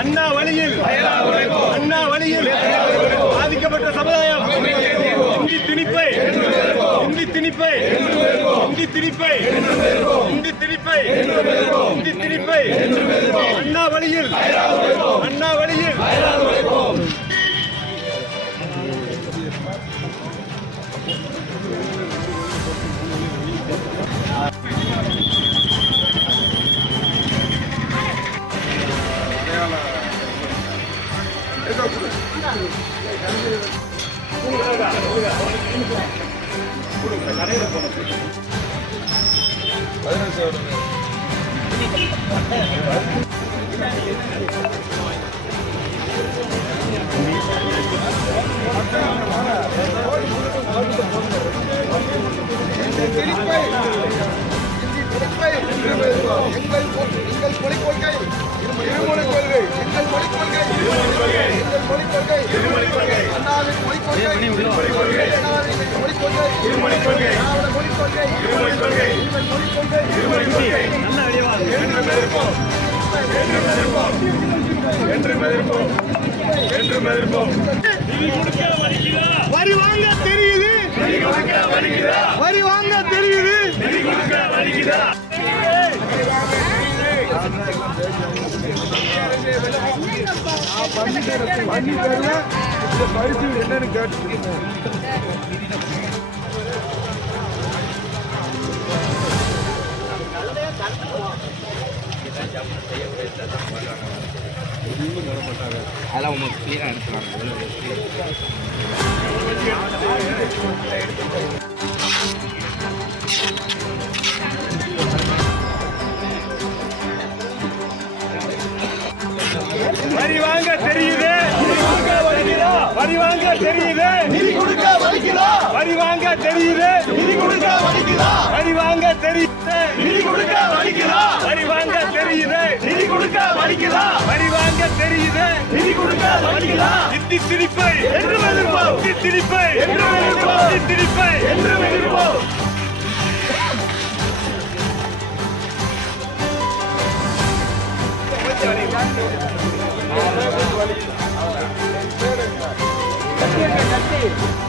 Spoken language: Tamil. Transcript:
அண்ணா வழியில் பாதிக்கப்பட்ட சமுதாயம் இந்தி திணிப்பை அண்ணா வழியில் வரி வாங்க தெரியுது, வரி வாங்க தெரியுது. பரிசு என்னன்னு கேட்டு அதெல்லாம் உங்களுக்கு கிளியராக அனுப்புகிறாங்க. வரி வாங்க தெரியுது, வரி வாங்க தெரியுது, நிதி கொடுக்க வலிக்குதா, வரி வாங்க தெரியுது, நிதி கொடுக்க வலிக்குதா, வரி வாங்க தெரியுது, நிதி கொடுக்க வலிக்குதா, வரி வாங்க தெரியுது, நிதி கொடுக்க வலிக்குதா, வரி வாங்க தெரியுது, நிதி கொடுக்க வலிக்குதா. இந்தி திணிப்பை என்று எதிர்ப்போம், இந்தி திணிப்பை என்று எதிர்ப்போம், இந்தி திணிப்பை என்று எதிர்ப்போம். கட்டி